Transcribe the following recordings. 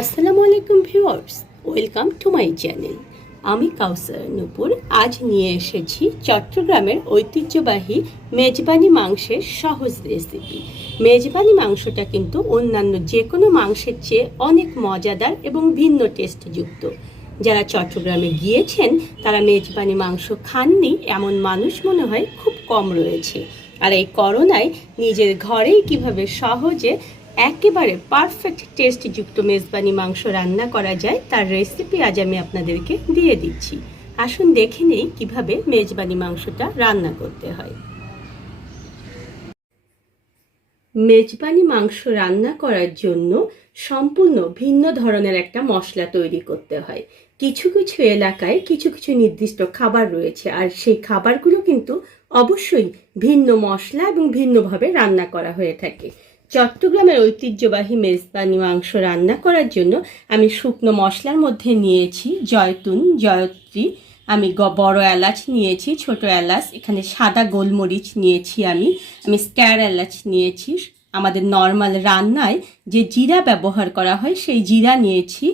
আসসালামু আলাইকুম viewers, welcome to my channel. আমি কাউসারা নূপুর আজ নিয়ে এসেছি চট্টগ্রামের ঐতিহ্যবাহী মেজবানি মাংসের সহজ রেসিপি। মেজবানি মাংসটা কিন্তু অন্যান্য যে কোনো মাংসের চেয়ে অনেক মজাদার এবং ভিন্ন টেস্টযুক্ত। যারা চট্টগ্রামে গিয়েছেন তারা মেজবানি মাংস খাননি এমন মানুষ মনে হয় খুব কম রয়েছে। আর এই করোনায় নিজের ঘরেই কিভাবে সহজে একেবারে পারফেক্ট টেস্টযুক্ত মেজবানি মাংস রান্না করা যায় তার রেসিপি আজ আমি আপনাদেরকে দিয়ে দিচ্ছি। আসুন দেখে নেই কিভাবে মেজবানি মাংসটা রান্না করতে হয়। মেজবানি মাংস রান্না করার জন্য সম্পূর্ণ ভিন্ন ধরনের একটা মশলা তৈরি করতে হয়। কিছু কিছু এলাকায় কিছু কিছু নির্দিষ্ট খাবার রয়েছে, আর সেই খাবারগুলো কিন্তু অবশ্যই ভিন্ন মশলা এবং ভিন্নভাবে রান্না করা হয়ে থাকে। চট্টগ্রামের ঐতিহ্যবাহী মেজবানি মাংস রান্না করার জন্য আমি শুকনো মশলার মধ্যে নিয়েছি জয়তুন, জয়ত্রী, আমি বড় এলাচ নিয়েছি, ছোট এলাচ, এখানে সাদা গোলমরিচ নিয়েছি, আমি স্টার এলাচ নিয়েছি, আমাদের নর্মাল রান্নায় যে জিরা ব্যবহার করা হয় সেই জিরা নিয়েছি,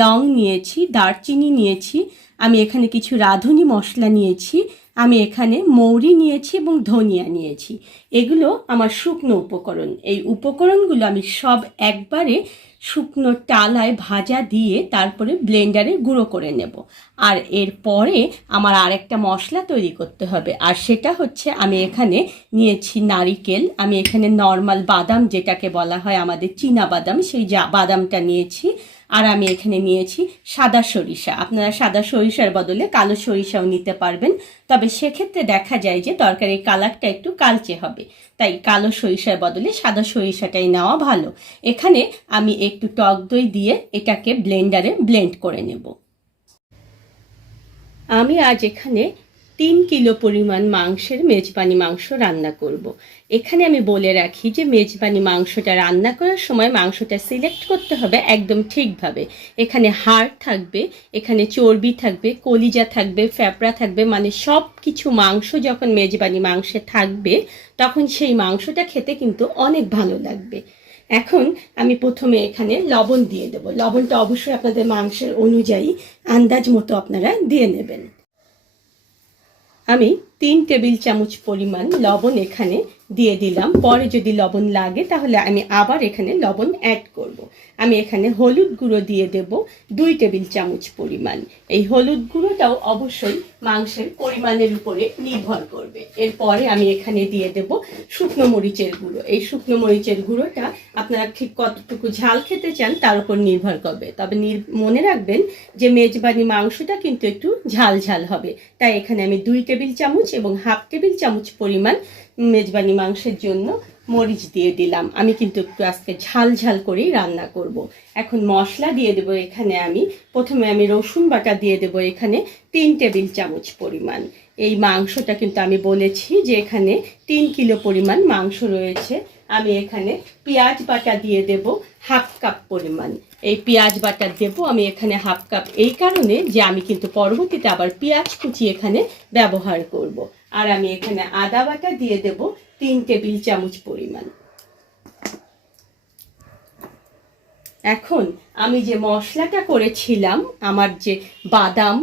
লং নিয়েছি, দারচিনি নিয়েছি, আমি এখানে কিছু রাঁধুনি মশলা নিয়েছি, আমি এখানে মৌরি নিয়েছি এবং ধনিয়া নিয়েছি। এগুলো আমার শুকনো উপকরণ। এই উপকরণগুলো আমি সব একবারে শুকনো টালায় ভাজা দিয়ে তারপরে ব্লেন্ডারে গুঁড়ো করে নেব। আর এরপরে আমার আরেকটা মশলা তৈরি করতে হবে, আর সেটা হচ্ছে আমি এখানে নিয়েছি নারিকেল, আমি এখানে নর্মাল বাদাম যেটাকে বলা হয় আমাদের চীনা বাদাম, সেই বাদামটা নিয়েছি, আর আমি এখানে নিয়েছি সাদা সরিষা। আপনারা সাদা সরিষার বদলে কালো সরিষাও নিতে পারবেন, তবে সেক্ষেত্রে দেখা যায় যে তরকারির কালারটা একটু কালচে হবে, তাই কালো সরিষার বদলে সাদা সরিষাটাই নেওয়া ভালো। এখানে আমি একটু টক দই দিয়ে এটাকে ব্লেন্ডারে ব্লেন্ড করে নেব। আমি আজ এখানে 3 কিলো পরিমাণ মাংসের মেজবানি মাংস রান্না করব। এখানে আমি বলে রাখি যে মেজবানি মাংসটা রান্না করার সময় মাংসটা সিলেক্ট করতে হবে একদম ঠিকভাবে। এখানে হাড় থাকবে, এখানে চর্বি থাকবে, কলিজা থাকবে, ফ্যাপড়া থাকবে, মানে সব কিছু মাংস যখন মেজবানি মাংসে থাকবে তখন সেই মাংসটা খেতে কিন্তু অনেক ভালো লাগবে। এখন আমি প্রথমে এখানে লবণ দিয়ে দেব। লবণটা অবশ্যই আপনাদের মাংসের অনুযায়ী আন্দাজ মতো আপনারা দিয়ে নেবেন। আমি 3 টেবিল চামচ পরিমাণ লবণ এখানে দিয়ে দিলাম। পরে যদি লবণ লাগে তাহলে আমি আবার এখানে লবণ অ্যাড করব। আমি এখানে হলুদ গুঁড়ো দিয়ে দেব 2 টেবিল চামচ পরিমাণ। এই হলুদ গুঁড়োটাও অবশ্যই মাংসের পরিমাণের উপরে নির্ভর করবে। এরপরে আমি এখানে দিয়ে দেব শুকনো মরিচের গুঁড়ো। এই শুকনো মরিচের গুঁড়োটা আপনারা ঠিক কতটুকু ঝাল খেতে চান তার উপর নির্ভর করবে, তবে মনে রাখবেন যে মেজবানি মাংসটা কিন্তু একটু ঝাল ঝাল হবে, তাই এখানে আমি 2 টেবিল চামচ এবং হাফ টেবিল চামচ পরিমাণ মেজবানি মাংসের জন্য মরিচ দিয়ে দিলাম। আমি কিন্তু একটু আজকে ঝাল ঝাল করেই রান্না করব। এখন মশলা দিয়ে দেব। এখানে আমি প্রথমে রসুন বাটা দিয়ে দেব এখানে 3 টেবিল চামচ পরিমাণ। এই মাংসটা কিন্তু আমি বলেছি যে এখানে 3 কিলো পরিমাণ মাংস রয়েছে। আমি এখানে পেঁয়াজ বাটা দিয়ে দেব হাফ কাপ পরিমাণ। এই পেঁয়াজ বাটা দেব আমি এখানে হাফ কাপ, এই কারণে যে আমি কিন্তু পরবর্তীতে আবার পেঁয়াজ কুচি এখানে ব্যবহার করব। আর আমি এখানে আদা বাটা দিয়ে দেব 3 টেবিল চামচ পরিমাণ। এখন আমি যে মশলাটা করেছিলাম, আমার যে বাদাম,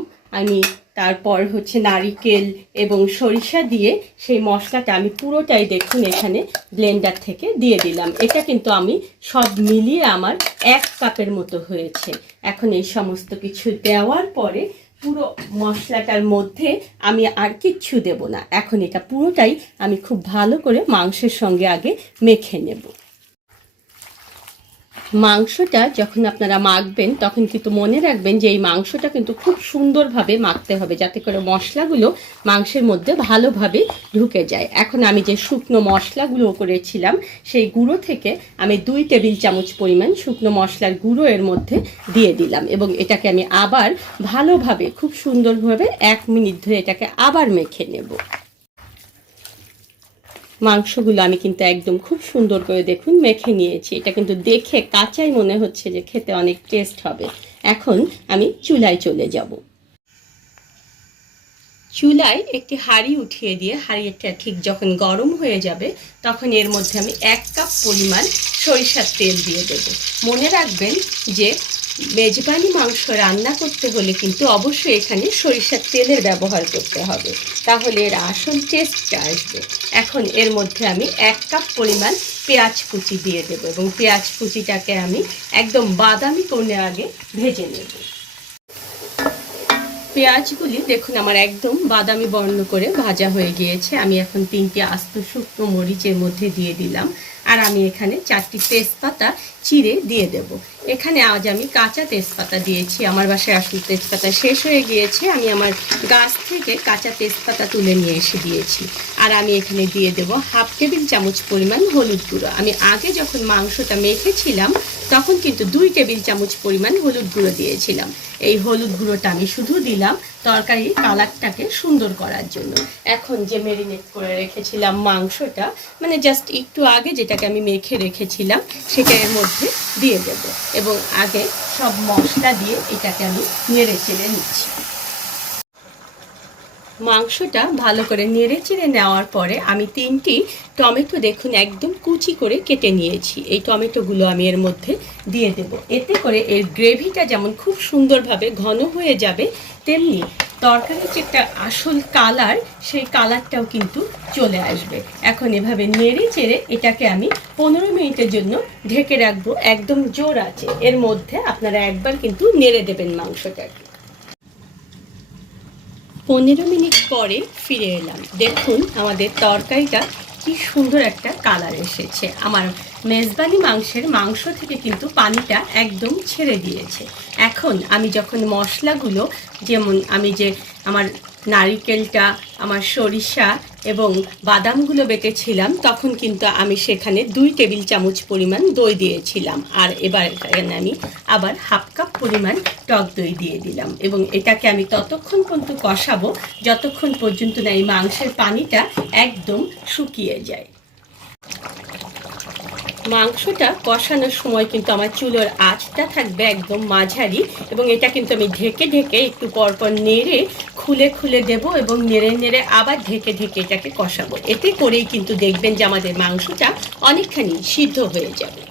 তারপর হচ্ছে নারিকেল এবং সরিষা দিয়ে সেই মশলাটা আমি পুরোটাই দেখুন এখানে ব্লেন্ডার থেকে দিয়ে দিলাম। এটা কিন্তু আমি সব মিলিয়ে আমার 1 কাপের মতো হয়েছে। এখন এই সমস্ত কিছু দেওয়ার পরে পুরো মশলাটার মধ্যে আমি আর কিচ্ছু দেব না। এখন এটা পুরোটাই আমি খুব ভালো করে মাংসের সঙ্গে আগে মেখে নেব। মাংসটা যখন আপনারা মাখবেন তখন কিন্তু মনে রাখবেন যে এই মাংসটা কিন্তু খুব সুন্দরভাবে মাখতে হবে, যাতে করে মশলাগুলো মাংসের মধ্যে ভালোভাবে ঢুকে যায়। এখন আমি যে শুকনো মশলাগুলো করেছিলাম সেই গুঁড়ো থেকে আমি 2 টেবিল চামচ পরিমাণ শুকনো মশলার গুঁড়ো এর মধ্যে দিয়ে দিলাম এবং এটাকে আমি আবার ভালোভাবে খুব সুন্দরভাবে 1 মিনিট ধরে এটাকে আবার মেখে নেব। মাংসগুলো আমি কিন্তু একদম খুব সুন্দর করে দেখুন মেখে নিয়েছি। এটা কিন্তু দেখে কাঁচাই মনে হচ্ছে যে খেতে অনেক টেস্ট হবে। এখন আমি চুলায় চলে যাব। চুলায় একটি হাঁড়ি উঠিয়ে দিয়ে হাঁড়িটা ঠিক যখন গরম হয়ে যাবে তখন এর মধ্যে আমি 1 কাপ পরিমাণ সরিষার তেল দিয়ে দেব। মনে রাখবেন যে মেজবানি মাংস রান্না করতে হলে কিন্তু অবশ্যই এখানে সরিষার তেলের ব্যবহার করতে হবে, তাহলে এর আসল টেস্টটা আসবে। এখন এর মধ্যে আমি 1 কাপ পরিমাণ পেঁয়াজ কুচি দিয়ে দেব এবং পেঁয়াজ কুচিটাকে আমি একদম বাদামি করে আগে ভেজে নেব। পেঁয়াজগুলি দেখুন আমার একদম বাদামি বর্ণ করে ভাজা হয়ে গিয়েছে। আমি এখন 3টি আস্ত শুকনো মরিচের মধ্যে দিয়ে দিলাম, আর আমি এখানে 4টি তেজপাতা চিড়ে দিয়ে দেব। এখানে আজ আমি কাঁচা তেজপাতা দিয়েছি, আমার বাসায় আসলে তেজপাতা শেষ হয়ে গিয়েছে, আমি আমার গাছ থেকে কাঁচা তেজপাতা তুলে নিয়ে এসে দিয়েছি। আর আমি এখানে দিয়ে দেব 1/2 টেবিল চামচ পরিমাণ হলুদ গুঁড়ো। আমি আগে যখন মাংসটা মেখেছিলাম তখন কিন্তু 2 টেবিল চামচ পরিমাণ হলুদ গুঁড়ো দিয়েছিলাম। এই হলুদ গুঁড়োটা আমি শুধু দিলাম তরকারির কালারটাকে সুন্দর করার জন্য। এখন যে ম্যারিনেট করে রেখেছিলাম মাংসটা, মানে জাস্ট একটু আগে যেটাকে আমি মেখে রেখেছিলাম, সেটা এর মধ্যে দিয়ে দেব এবং আগে সব মশলা দিয়ে এটাকে আমি নেড়ে চেড়ে নিচ্ছি। মাংসটা ভালো করে নেড়ে চেড়ে নেওয়ার পরে আমি 3টি টমেটো দেখুন একদম কুচি করে কেটে নিয়েছি। এই টমেটোগুলো আমি এর মধ্যে দিয়ে দেব। এতে করে এর গ্রেভিটা যেমন খুব সুন্দরভাবে ঘন হয়ে যাবে, তেমনি তরকারির যে একটা আসল কালার, সেই কালারটাও কিন্তু চলে আসবে। এখন এভাবে নেড়ে চেড়ে এটাকে আমি 15 মিনিটের জন্য ঢেকে রাখবো একদম জোর আঁচে। এর মধ্যে আপনারা একবার কিন্তু নেড়ে দেবেন মাংসটাকে। 15 মিনিট পরে ফিরে এলাম। দেখুন আমাদের তরকারিটা কি সুন্দর একটা কালার এসেছে। আমার মেজবানি মাংস থেকে কিন্তু পানিটা একদম ছেড়ে দিয়েছে। এখন আমি যখন মশলাগুলো, যেমন আমি যে আমার নারিকেলটা, আমার সরিষা এবং বাদামগুলো বেটেছিলাম, তখন কিন্তু আমি সেখানে 2 টেবিল চামচ পরিমাণ দই দিয়েছিলাম। আর এবার এখানে আমি আবার 1/2 কাপ পরিমাণ টক দই দিয়ে দিলাম এবং এটাকে আমি ততক্ষণ পর্যন্ত কষাবো যতক্ষণ পর্যন্ত না এই মাংসের পানিটা একদম শুকিয়ে যায়। মাংসটা কষানোর সময় কিন্তু আমার চুলোর আঁচটা থাকবে একদম মাঝারি এবং এটা কিন্তু আমি ঢেকে ঢেকে একটু পরপর নেড়ে খুলে খুলে দেব এবং নেড়ে নেড়ে আবার ঢেকে ঢেকে এটাকে কষাবো। এতে করেই কিন্তু দেখবেন যে আমাদের মাংসটা অনেকখানি সিদ্ধ হয়ে যাবে।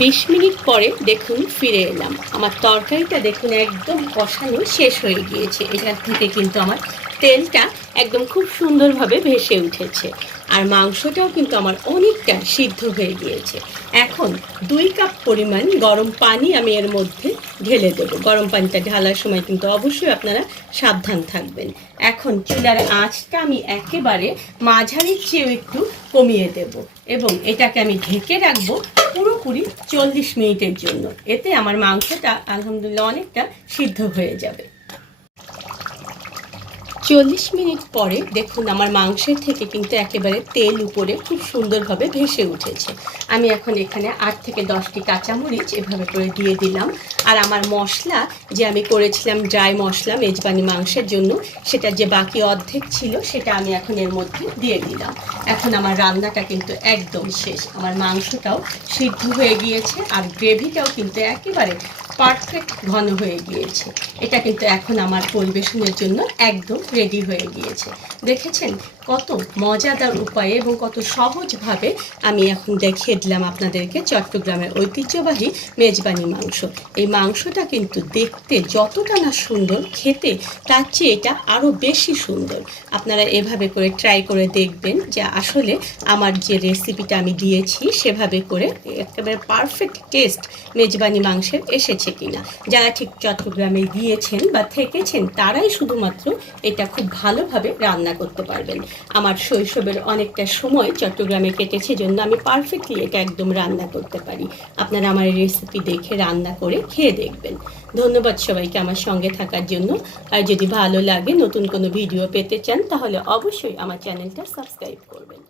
20 মিনিট পরে দেখুন ফিরে এলাম। আমার তরকারিটা দেখুন একদম কষানো শেষ হয়ে গিয়েছে। এখান থেকে কিন্তু আমার তেলটা একদম খুব সুন্দরভাবে ভেসে উঠেছে আর মাংসটাও কিন্তু আমার অনেকটা সিদ্ধ হয়ে গিয়েছে। এখন 2 কাপ পরিমাণ গরম পানি আমি এর মধ্যে ঢেলে দেবো। গরম পানিটা ঢালার সময় কিন্তু অবশ্যই আপনারা সাবধান থাকবেন। এখন চুলার আঁচটা আমি একেবারে মাঝারির চেয়েও একটু কমিয়ে দেব এবং এটাকে আমি ঢেকে রাখবো পুরোপুরি 40 মিনিটের জন্য। এতে আমার মাংসটা আলহামদুলিল্লাহ অনেকটা সিদ্ধ হয়ে যাবে। 40 মিনিট পরে দেখুন আমার মাংসের থেকে কিন্তু একেবারে তেল উপরে খুব সুন্দরভাবে ভেসে উঠেছে। আমি এখন এখানে 8 থেকে 10টি কাঁচামরিচ এভাবে করে দিয়ে দিলাম। আর আমার মশলা যে আমি করেছিলাম ড্রাই মশলা মেজবানি মাংসের জন্য, সেটা যে বাকি অর্ধেক ছিল সেটা আমি এখন এর মধ্যে দিয়ে দিলাম। এখন আমার রান্নাটা কিন্তু একদম শেষ। আমার মাংসটাও সিদ্ধ হয়ে গিয়েছে আর গ্রেভিটাও কিন্তু একেবারে পারফেক্ট ঘন হয়ে গিয়েছে। এটা কিন্তু এখন আমার পরিবেশনের জন্য একদম রেডি হয়ে গিয়েছে। দেখেছেন কত মজাদার উপায়ে এবং কত সহজভাবে আমি এখন দেখিয়ে দিলাম আপনাদেরকে চট্টগ্রামের ঐতিহ্যবাহী মেজবানি মাংস। এই মাংসটা কিন্তু দেখতে যতটা না সুন্দর, খেতে তার চেয়ে এটা আরও বেশি সুন্দর। আপনারা এভাবে করে ট্রাই করে দেখবেন যে আসলে আমার যে রেসিপিটা আমি দিয়েছি সেভাবে করে একেবারে পারফেক্ট টেস্ট মেজবানি মাংসের এসেছে কিনা। যারা ঠিক চট্টগ্রামে গিয়েছেন বা থেকেছেন তারাই শুধুমাত্র এটা খুব ভালোভাবে রান্না করতে পারবেন। আমার শৈশবের অনেকটা সময় চট্টগ্রামে কেটেছে, জন্য আমি পারফেক্টলি এটা একদম রান্না করতে পারি। আপনারা আমার এই রেসিপি দেখে রান্না করে খেয়ে দেখবেন। ধন্যবাদ সবাইকে আমার সঙ্গে থাকার জন্য। আর যদি ভালো লাগে, নতুন কোনো ভিডিও পেতে চান, তাহলে অবশ্যই আমার চ্যানেলটা সাবস্ক্রাইব করবেন।